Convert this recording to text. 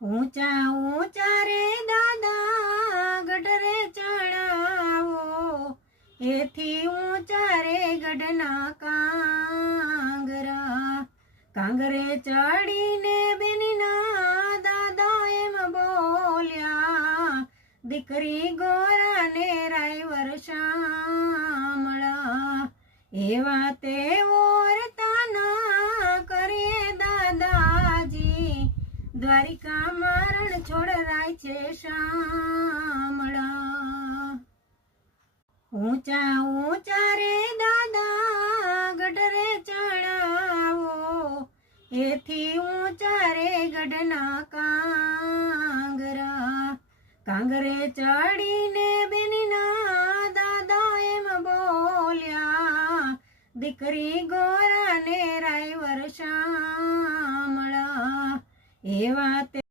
ઊંચા ઊંચા રે દાદા ગઢરે ચણાવો, એથી ઊંચા રે ગઢના કાંગરા. કાંગરે ચડીને બેનના દાદા એમ બોલ્યા, દીકરી ગોરાને રાયવર શામળા. એવા તે ઓરતાના કરીએ દાદાજી, દ્વારિકામાં રણ છોડરાય છે શામળા. ઊંચા ઊંચા રે દાદા ગઢરે ચણાવો, એથી ઊંચા રે ગઢના કાંગરા. કાંગરે ચડીને બેનના દાદા એમ બોલ્યા, દીકરી ગોરાને રાયવર શામળા. એવા